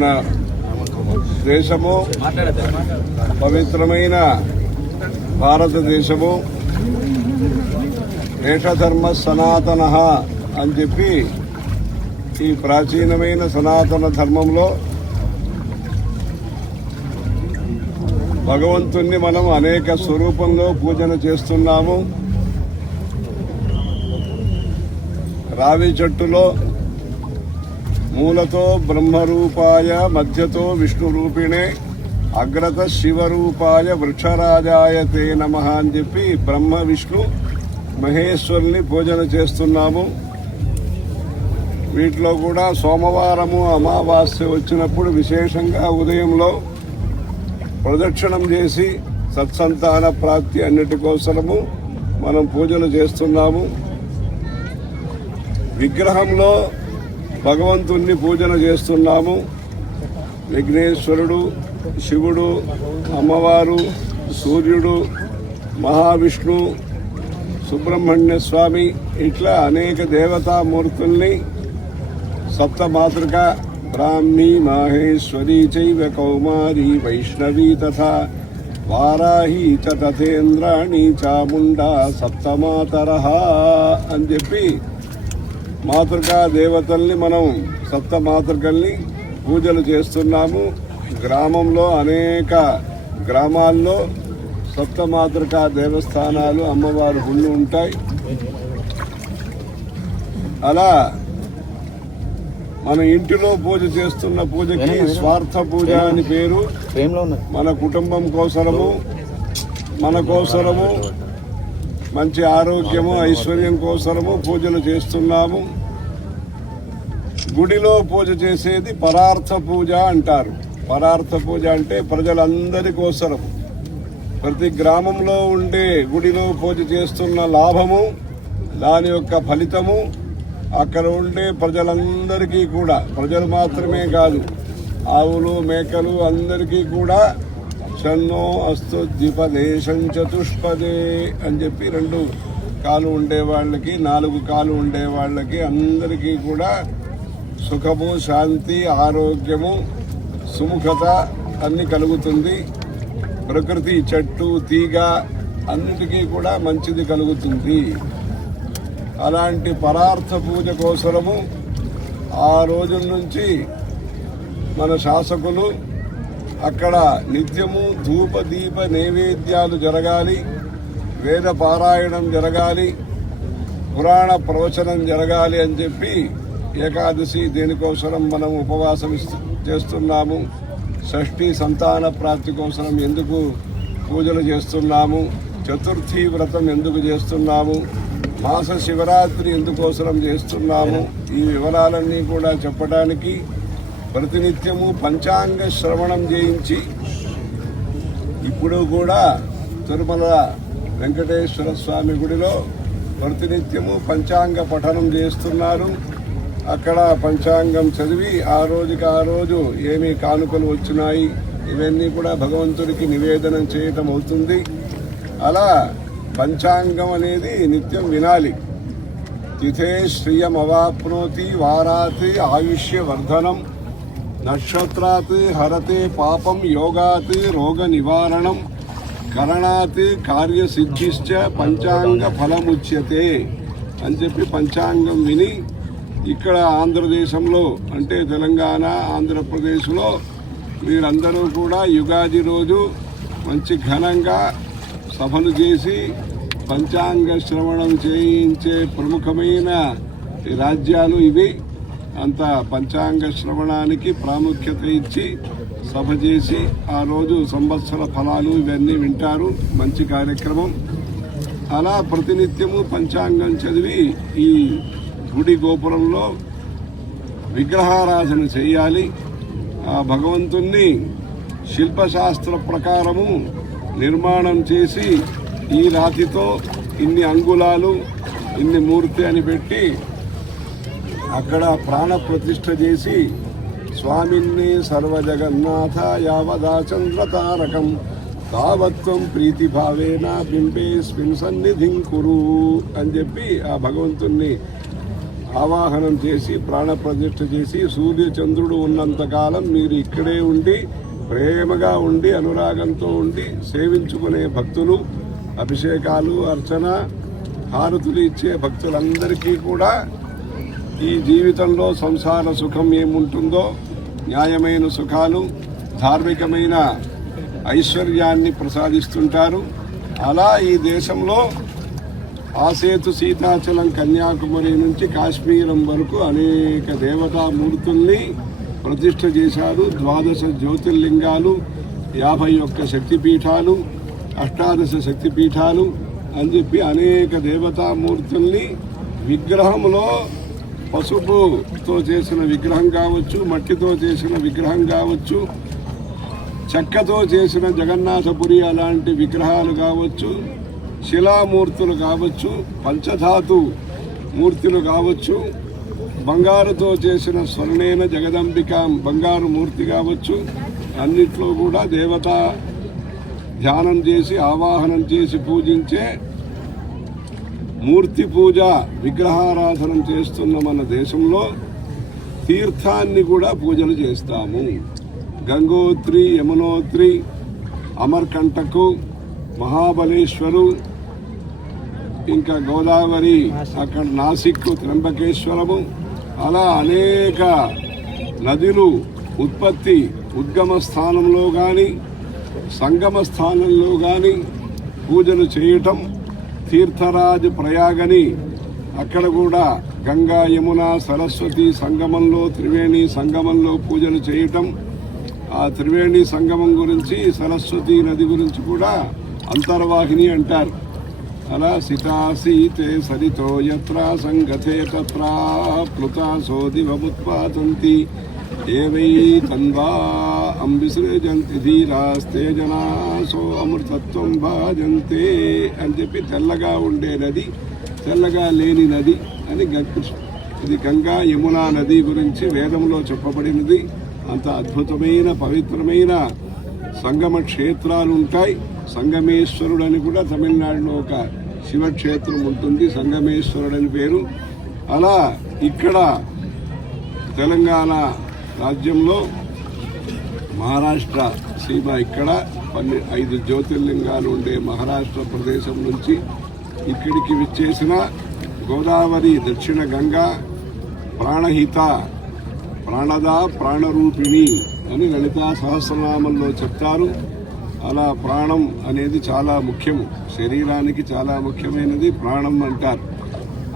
మన దేశము పవిత్రమైన భారతదేశము దేశధర్మ సనాతన అని చెప్పి ఈ ప్రాచీనమైన సనాతన ధర్మంలో భగవంతుణ్ణి మనం అనేక స్వరూపంలో పూజన చేస్తున్నాము. రావి చెట్టులో మూలతో బ్రహ్మరూపాయ, మధ్యతో విష్ణురూపిణే, అగ్రత శివరూపాయ, వృక్షరాజాయ తే నమః అని చెప్పి బ్రహ్మ విష్ణు మహేశ్వరుని పూజన చేస్తున్నాము. వీటిలో కూడా సోమవారము అమావాస్య వచ్చినప్పుడు విశేషంగా ఉదయంలో ప్రదక్షిణం చేసి సత్సంతాన ప్రాప్తి అన్నిటి కోసము మనం పూజలు చేస్తున్నాము. విగ్రహంలో భగవంతుణ్ణి పూజన చేస్తున్నాము. విఘ్నేశ్వరుడు, శివుడు, అమ్మవారు, సూర్యుడు, మహావిష్ణు, సుబ్రహ్మణ్య స్వామి ఇట్లా అనేక దేవతామూర్తుల్ని సప్తమాతృక బ్రాహ్మీ, మాహేశ్వరీ చైవ కౌమారీ, వైష్ణవీ తథా వారాహి చ తథేంద్రాణి చాముండా సప్తమాతరః అని చెప్పి మాతృకా దేవతల్ని మనం సప్తమాతృకల్ని పూజలు చేస్తున్నాము. గ్రామంలో అనేక గ్రామాల్లో సప్తమాతృకా దేవస్థానాలు, అమ్మవారి గుళ్ళు ఉంటాయి. అలా మన ఇంటిలో పూజ చేస్తున్న పూజకి స్వార్థ పూజ అని పేరు. మన కుటుంబం కోసరము, మన కోసరము, మంచి ఆరోగ్యము, ఐశ్వర్యం కోసరము పూజలు చేస్తున్నాము. గుడిలో పూజ చేసేది పరార్థ పూజ అంటారు. పరార్థ పూజ అంటే ప్రజలందరి కోసరము. ప్రతి గ్రామంలో ఉండే గుడిలో పూజ చేస్తున్న లాభము, దాని యొక్క ఫలితము అక్కడ ఉండే ప్రజలందరికీ కూడా, ప్రజలు మాత్రమే కాదు, ఆవులు, మేకలు అందరికీ కూడా షన్నో అస్తు ద్విపదేశం చతుష్పదే అని చెప్పి 2 కాలు ఉండేవాళ్ళకి, 4 కాలు ఉండేవాళ్ళకి అందరికీ కూడా సుఖము, శాంతి, ఆరోగ్యము, సుముఖత అన్ని కలుగుతుంది. ప్రకృతి, చెట్టు, తీగ అన్నిటికీ కూడా మంచిది కలుగుతుంది. అలాంటి పరార్థ పూజ కోసరము ఆ రోజుల నుంచి మన శాసకులు అక్కడ నిత్యము ధూప దీప నైవేద్యాలు జరగాలి, వేద పారాయణం జరగాలి, పురాణ ప్రవచనం జరగాలి అని చెప్పి ఏకాదశి దేనికోసరం మనం ఉపవాసం చేస్తున్నాము. షష్ఠి సంతాన ప్రాప్తి కోసరం ఎందుకు పూజలు చేస్తున్నాము, చతుర్థి వ్రతం ఎందుకు చేస్తున్నాము, మాస శివరాత్రి ఎందుకోసరం చేస్తున్నాము, ఈ వివరాలన్నీ కూడా చెప్పడానికి ప్రతినిత్యము పంచాంగ శ్రవణం చేయించి, ఇప్పుడు కూడా తిరుమల వెంకటేశ్వర స్వామి గుడిలో ప్రతినిత్యము పంచాంగ పఠనం చేస్తున్నారు. అక్కడ పంచాంగం చదివి ఆ రోజుకి ఆ రోజు ఏమి కానుకలు వచ్చినాయి ఇవన్నీ కూడా భగవంతుడికి నివేదనం చేయటం అవుతుంది. అలా పంచాంగం అనేది నిత్యం వినాలి. తిథే శ్రియం అవాప్నోతి, వారాత్ ఆయుష్యవర్ధనం, నక్షత్రాత్ హరతే పాపం, యోగాత్ రోగ నివారణం, కరణాత్ కార్యసిద్ధిశ్చ పంచాంగ ఫలముచ్యతే అని చెప్పి పంచాంగం విని ఇక్కడ ఆంధ్రదేశంలో అంటే తెలంగాణ, ఆంధ్రప్రదేశ్లో వీరందరూ కూడా యుగాది రోజు మంచి ఘనంగా సభలు చేసి పంచాంగ శ్రవణం చేయించే ప్రముఖమైన రాజ్యాలు ఇవి. అంత పంచాంగ శ్రవణానికి ప్రాముఖ్యత ఇచ్చి సభ చేసి ఆ రోజు సంవత్సర ఫలాలు ఇవన్నీ వింటారు. మంచి కార్యక్రమం. అలా ప్రతినిత్యము పంచాంగం చదివి ఈ గుడి గోపురంలో విగ్రహారాధన చేయాలి. ఆ భగవంతుణ్ణి శిల్పశాస్త్ర ప్రకారము నిర్మాణం చేసి ఈ రాతితో ఇన్ని అంగుళాలు, ఇన్ని మూర్తి అని పెట్టి అక్కడ ప్రాణ ప్రతిష్ఠ చేసి స్వామిని సర్వజగన్నాథ యావదాచంద్రతారకం తావత్వం ప్రీతిభావేన బింబేస్మిన్ సన్నిధిం కురు అని చెప్పి ఆ భగవంతుణ్ణి ఆవాహనం చేసి ప్రాణప్రతిష్ఠ చేసి సూర్యచంద్రుడు ఉన్నంతకాలం మీరు ఇక్కడే ఉండి ప్రేమగా ఉండి అనురాగంతో ఉండి సేవించుకునే భక్తులు, అభిషేకాలు, అర్చన, హారతులు ఇచ్చే భక్తులందరికీ కూడా ఈ జీవితంలో సంసార సుఖం ఏముంటుందో న్యాయమైన సుఖాలు, ధార్మికమైన ఐశ్వర్యాన్ని ప్రసాదిస్తుంటారు. అలా ఈ దేశంలో ఆసేతు సీతాచలం కన్యాకుమారి నుంచి కాశ్మీరం వరకు అనేక దేవతామూర్తుల్ని ప్రతిష్ఠ చేశారు. 12 జ్యోతిర్లింగాలు, 51 శక్తిపీఠాలు, 18 శక్తిపీఠాలు అని చెప్పి అనేక దేవతామూర్తుల్ని విగ్రహంలో పసుపుతో చేసిన విగ్రహం కావచ్చు, మట్టితో చేసిన విగ్రహం కావచ్చు, చెక్కతో చేసిన జగన్నాథపురి అలాంటి విగ్రహాలు కావచ్చు, శిలామూర్తులు కావచ్చు, పంచధాతు మూర్తులు కావచ్చు, బంగారుతో చేసిన స్వర్ణేన జగదంబిక బంగారు మూర్తి కావచ్చు, అన్నిట్లో కూడా దేవత ధ్యానం చేసి ఆవాహనం చేసి పూజించే మూర్తి పూజ, విగ్రహారాధన చేస్తున్న మన దేశంలో తీర్థాన్ని కూడా పూజలు చేస్తాము. గంగోత్రి, యమునోత్రి, అమర్కంటకు, మహాబలేశ్వరు, ఇంకా గోదావరి, అక్కడ నాసిక్, త్రంబకేశ్వరము, అలా అనేక నదులు ఉత్పత్తి ఉద్గమ స్థానంలో కానీ సంగమ స్థానంలో కానీ పూజలు చేయటం. తీర్థరాజ్ ప్రయాగని అక్కడ కూడా గంగా, యమున, సరస్వతి సంగమంలో, త్రివేణి సంగమంలో పూజలు చేయటం. ఆ త్రివేణి సంగమం గురించి, సరస్వతి నది గురించి కూడా అంతర్వాహిని అంటారు. అలా సితాసీతే సరితో యత్ర సంగతే తత్ర ప్లుతాసో దివముత్పాతంతి ఏవై తన్వా అంబిసృజంతి ధీరాస్తే జనాసో అమృతత్వం భాజంతే అని చెప్పి తెల్లగా ఉండే నది, తెల్లగా లేని నది అని ఇది గంగా యమునా నది గురించి వేదంలో చెప్పబడినది. అంత అద్భుతమైన పవిత్రమైన సంగమ క్షేత్రాలు ఉంటాయి. సంగమేశ్వరుడు అని కూడా తమిళనాడులో ఒక శివక్షేత్రం ఉంటుంది, సంగమేశ్వరుడు అని పేరు. అలా ఇక్కడ తెలంగాణ రాజ్యంలో మహారాష్ట్ర సీమ ఇక్కడ 5 జ్యోతిర్లింగాలు ఉండే మహారాష్ట్ర ప్రదేశం నుంచి ఇక్కడికి విచ్చేసిన గోదావరి, దక్షిణ గంగా, ప్రాణహిత, ప్రాణద, ప్రాణరూపిణి అని లలితా సహస్రనామంలో చెప్తారు. అలా ప్రాణం అనేది చాలా ముఖ్యము, శరీరానికి చాలా ముఖ్యమైనది ప్రాణం అంటారు.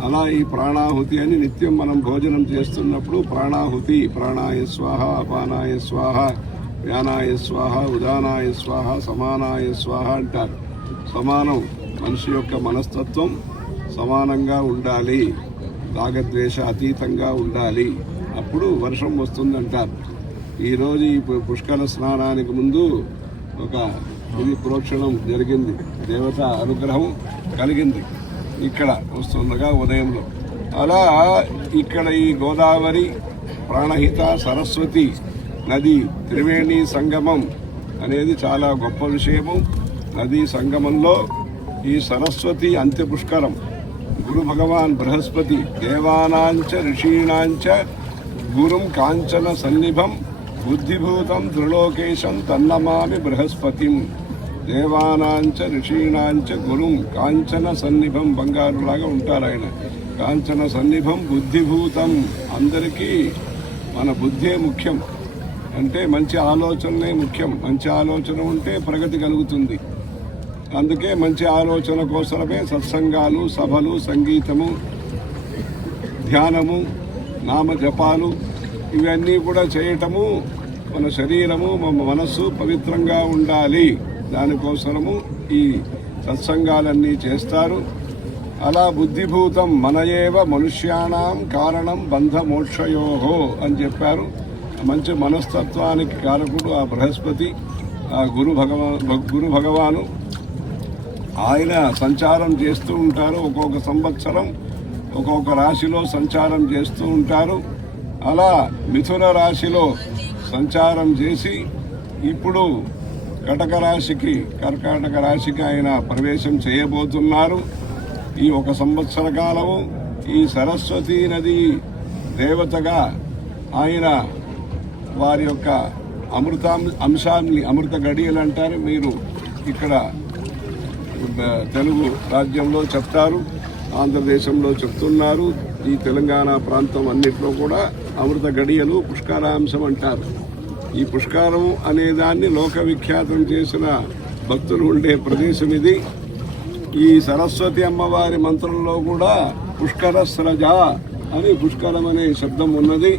అలా ఈ ప్రాణాహుతి అని నిత్యం మనం భోజనం చేస్తున్నప్పుడు ప్రాణాహుతి, ప్రాణాయ స్వాహ, అపానాయ స్వాహ, వ్యానాయ స్వాహ, ఉదానాయ స్వాహ, సమానాయ స్వాహ అంటారు. సమానం, మనిషి యొక్క మనస్తత్వం సమానంగా ఉండాలి, రాగద్వేష అతీతంగా ఉండాలి, అప్పుడు వర్షం వస్తుందంటారు. ఈరోజు ఈ పుష్కర స్నానానికి ముందు ఒక ఇది ప్రోక్షణం జరిగింది, దేవత అనుగ్రహం కలిగింది ఇక్కడ వస్తుండగా ఉదయంలో. అలా ఇక్కడ ఈ గోదావరి, ప్రాణహిత, సరస్వతి నది త్రివేణి సంగమం అనేది చాలా గొప్ప విషయము. నదీ సంగమంలో ఈ సరస్వతి అంత్య పుష్కరం. గురు భగవాన్ బృహస్పతి దేవానాంచ ఋషీణాంచ గురుం కాంచన సన్నిభం బుద్ధిభూతం త్రిలోకేశం తన్నమామి బృహస్పతిం. దేవానాంచ ఋషీణాంచ గురుం కాంచన సన్నిభం, బంగారులాగా ఉంటారు ఆయన. కాంచన సన్నిభం బుద్ధిభూతం, అందరికీ మన బుద్ధే ముఖ్యం, అంటే మంచి ఆలోచనలే ముఖ్యం. మంచి ఆలోచన ఉంటే ప్రగతి కలుగుతుంది. అందుకే మంచి ఆలోచన కోసమే సత్సంగాలు, సభలు, సంగీతము, ధ్యానము, నామ జపాలు ఇవన్నీ కూడా చేయటము. మన శరీరము, మన మనస్సు పవిత్రంగా ఉండాలి, దానికోసము ఈ సత్సంగాలన్నీ చేస్తారు. అలా బుద్ధిభూతం మనయేవ మనుష్యానాం కారణం బంధ మోక్షయోహో అని చెప్పారు. మంచి మనస్తత్వానికి కారకుడు ఆ బృహస్పతి, ఆ గురు భగవాను. ఆయన సంచారం చేస్తూ ఉంటారు, ఒక్కొక్క సంవత్సరం ఒక్కొక్క రాశిలో సంచారం చేస్తూ ఉంటారు. అలా మిథున రాశిలో సంచారం చేసి ఇప్పుడు కర్కాటక రాశికి ఆయన ప్రవేశం చేయబోతున్నారు. ఈ 1 సంవత్సర కాలము ఈ సరస్వతీ నది దేవతగా ఆయన వారి యొక్క అంశాన్ని అమృత గడియలు అంటారు. మీరు ఇక్కడ తెలుగు రాజ్యంలో చెప్తారు, ఆంధ్రదేశంలో చెప్తున్నారు. ఈ తెలంగాణ ప్రాంతం అన్నిట్లో కూడా అమృత గడియలు పుష్కరాంశం అంటారు. ఈ పుష్కరం అనే దాన్ని లోక విఖ్యాతం చేసిన భక్తులు ఉండే ప్రదేశం ఇది. ఈ సరస్వతి అమ్మవారి మంత్రంలో కూడా పుష్కర స్రజ అని పుష్కరం అనే శబ్దం ఉన్నది.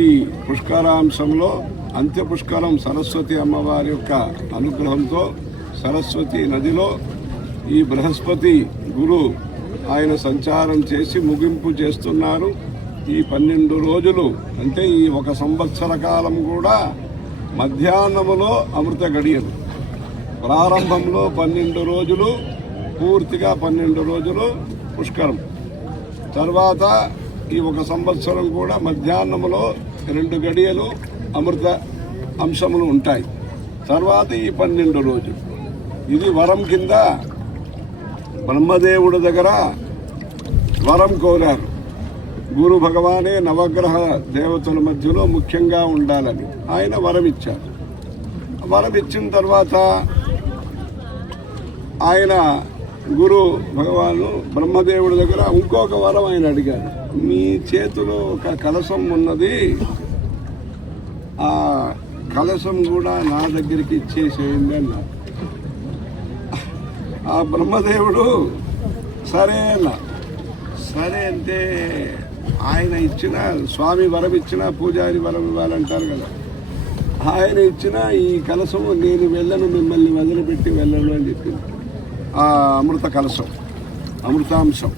ఈ పుష్కరాంశంలో అంత్య పుష్కరం సరస్వతి అమ్మవారి యొక్క అనుగ్రహంతో సరస్వతి నదిలో ఈ బృహస్పతి గురు ఆయన సంచారం చేసి ముగింపు చేస్తున్నారు. ఈ 12 రోజులు అంటే ఈ 1 సంవత్సర కాలం కూడా మధ్యాహ్నములో అమృత గడియలు, ప్రారంభంలో 12 రోజులు, పూర్తిగా 12 రోజులు పుష్కరం, తర్వాత ఈ 1 సంవత్సరం కూడా మధ్యాహ్నములో 2 గడియలు అమృత అంశములు ఉంటాయి. తర్వాత ఈ 12 రోజులు ఇది వరం కింద బ్రహ్మదేవుడి దగ్గర వరం కోరారు. గురు భగవానే నవగ్రహ దేవతల మధ్యలో ముఖ్యంగా ఉండాలని ఆయన వరం ఇచ్చారు. వరం ఇచ్చిన తర్వాత ఆయన గురు భగవాను బ్రహ్మదేవుడి దగ్గర ఇంకొక వరం ఆయన అడిగారు. మీ చేతిలో ఒక కలశం ఉన్నది, ఆ కలశం కూడా నా దగ్గరికి ఇచ్చేసేయండి అన్నారు. ఆ బ్రహ్మదేవుడు సరే అన్నా. సరే అంటే ఆయన ఇచ్చిన స్వామి వరం ఇచ్చిన పూజారి వరం ఇవ్వాలంటారు కదా, ఆయన ఇచ్చిన ఈ కలశము నేను వెళ్ళను, మిమ్మల్ని వదిలిపెట్టి వెళ్ళను అని చెప్పింది. ఆ అమృత కలశం, అమృతాంశం.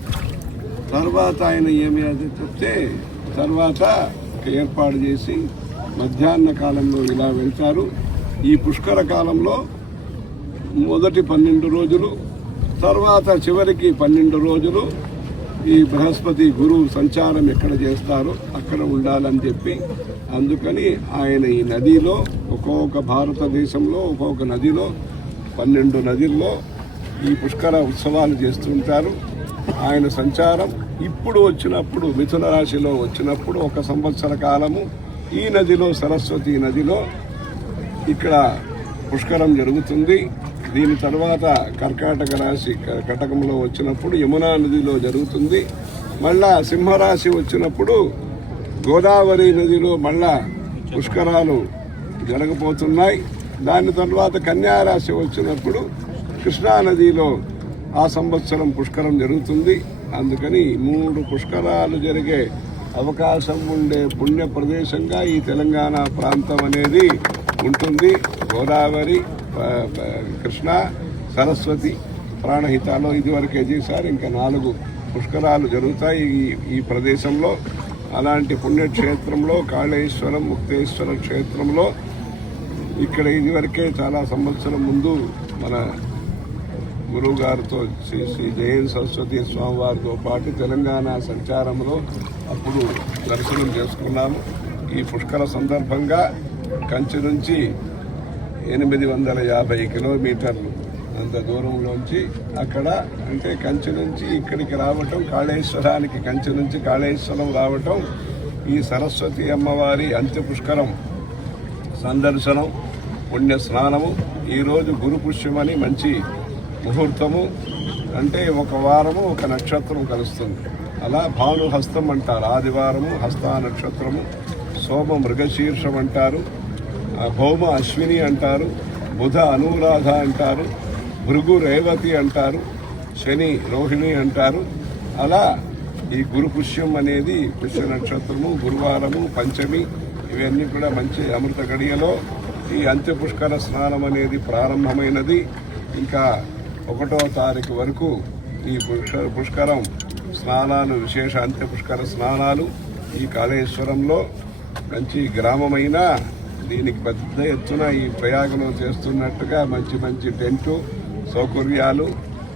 తర్వాత ఆయన ఏమి అది చెప్తే తర్వాత ఏర్పాటు చేసి మధ్యాహ్న కాలంలో ఇలా వెళ్తారు. ఈ పుష్కర కాలంలో మొదటి 12 రోజులు, తర్వాత చివరికి 12 రోజులు ఈ బృహస్పతి గురువు సంచారం ఎక్కడ చేస్తారో అక్కడ ఉండాలని చెప్పి, అందుకని ఆయన ఈ నదిలో ఒక్కొక్క భారతదేశంలో ఒక్కొక్క నదిలో 12 నదుల్లో ఈ పుష్కర ఉత్సవాలు చేస్తుంటారు. ఆయన సంచారం ఇప్పుడు వచ్చినప్పుడు మిథున రాశిలో వచ్చినప్పుడు 1 సంవత్సర కాలము ఈ నదిలో సరస్వతి నదిలో ఇక్కడ పుష్కరం జరుగుతుంది. దీని తర్వాత కర్కాటక రాశి కటకంలో వచ్చినప్పుడు యమునా నదిలో జరుగుతుంది. మళ్ళా సింహరాశి వచ్చినప్పుడు గోదావరి నదిలో మళ్ళా పుష్కరాలు జరగబోతున్నాయి. దాని తర్వాత కన్యారాశి వచ్చినప్పుడు కృష్ణా నదిలో ఆ సంవత్సరం పుష్కరం జరుగుతుంది. అందుకని 3 పుష్కరాలు జరిగే అవకాశం ఉండే పుణ్య ప్రదేశంగా ఈ తెలంగాణ ప్రాంతం అనేది ఉంటుంది. గోదావరి, కృష్ణ, సరస్వతి, ప్రాణహితాలో ఇదివరకే చేశారు. ఇంకా 4 పుష్కరాలు జరుగుతాయి ఈ ప్రదేశంలో. అలాంటి పుణ్యక్షేత్రంలో కాళేశ్వరం, ముక్తేశ్వర క్షేత్రంలో ఇక్కడ ఇదివరకే చాలా సంవత్సరం ముందు మన గురువు గారితో శ్రీ జయన్ సరస్వతి స్వామివారితో పాటు తెలంగాణ సంచారంలో అప్పుడు దర్శనం చేసుకున్నాము. ఈ పుష్కర సందర్భంగా కంచి నుంచి 850 కిలోమీటర్లు అంత దూరంలోంచి అక్కడ అంటే కంచి నుంచి ఇక్కడికి రావటం, కాళేశ్వరానికి కంచి నుంచి కాళేశ్వరం రావటం, ఈ సరస్వతి అమ్మవారి అంత్య పుష్కరం సందర్శనం, పుణ్య స్నానము. ఈరోజు గురు పుష్యమని మంచి ముహూర్తము, అంటే 1 వారము 1 నక్షత్రం కలుస్తుంది. అలా భాను హస్తం అంటారు, ఆదివారము హస్త నక్షత్రము, సోమ మృగశీర్షం అంటారు, భౌమ అశ్విని అంటారు, బుధ అనురాధ అంటారు, భృగు రేవతి అంటారు, శని రోహిణి అంటారు. అలా ఈ గురు పుష్యం అనేది పుష్య నక్షత్రము, గురువారము, పంచమి ఇవన్నీ కూడా మంచి అమృత గడియలో ఈ అంత్య పుష్కర స్నానం అనేది ప్రారంభమైనది. ఇంకా 1వ తారీఖు వరకు ఈ పుష్కరం స్నానాలు, విశేష అంత్య పుష్కర స్నానాలు ఈ కాళేశ్వరంలో. మంచి గ్రామమైన దీనికి పెద్ద ఎత్తున ఈ ప్రయాగంలో చేస్తున్నట్టుగా మంచి మంచి టెంటు సౌకర్యాలు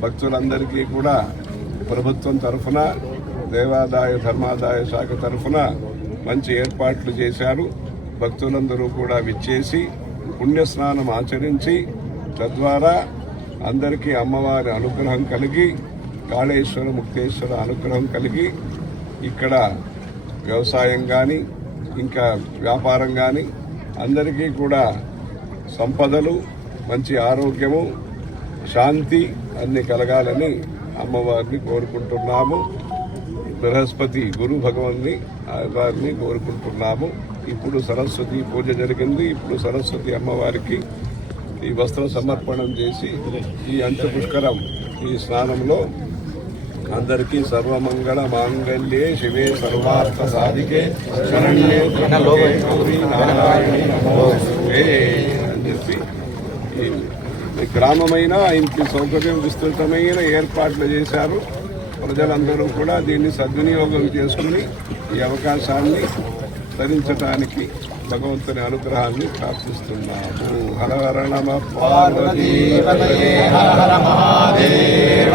భక్తులందరికీ కూడా ప్రభుత్వం తరఫున, దేవాదాయ ధర్మాదాయ శాఖ తరఫున మంచి ఏర్పాట్లు చేశారు. భక్తులందరూ కూడా విచ్చేసి పుణ్యస్నానం ఆచరించి తద్వారా అందరికీ అమ్మవారి అనుగ్రహం కలిగి కాళేశ్వర ముక్తేశ్వర అనుగ్రహం కలిగి ఇక్కడ వ్యవసాయం కానీ ఇంకా వ్యాపారం కానీ అందరికీ కూడా సంపదలు, మంచి ఆరోగ్యము, శాంతి అన్ని కలగాలని అమ్మవారిని కోరుకుంటున్నాము. బృహస్పతి గురు భగవాన్ని వారిని కోరుకుంటున్నాము. ఇప్పుడు సరస్వతి పూజ జరిగింది. ఇప్పుడు సరస్వతి అమ్మవారికి ఈ వస్త్ర సమర్పణం చేసి ఈ అంత్యపుష్కరం ఈ స్నానంలో అందరికీ సర్వమంగళ మాంగళ్యే శివే సర్వార్థ సాధికే శరణ్యే త్ర్యంబకే గౌరీ నారాయణి నమోస్తుతే అని చెప్పి ఈ గ్రామమైన ఇంటి సౌకర్యం విస్తృతమైన ఏర్పాట్లు చేశారు. ప్రజలందరూ కూడా దీన్ని సద్వినియోగం చేసుకుని ఈ అవకాశాన్ని ధరించడానికి భగవంతుని అనుగ్రహాన్ని ప్రార్థిస్తున్నాము. హర హర నమ పార్వతీ పతయే హర హర మహాదేవ.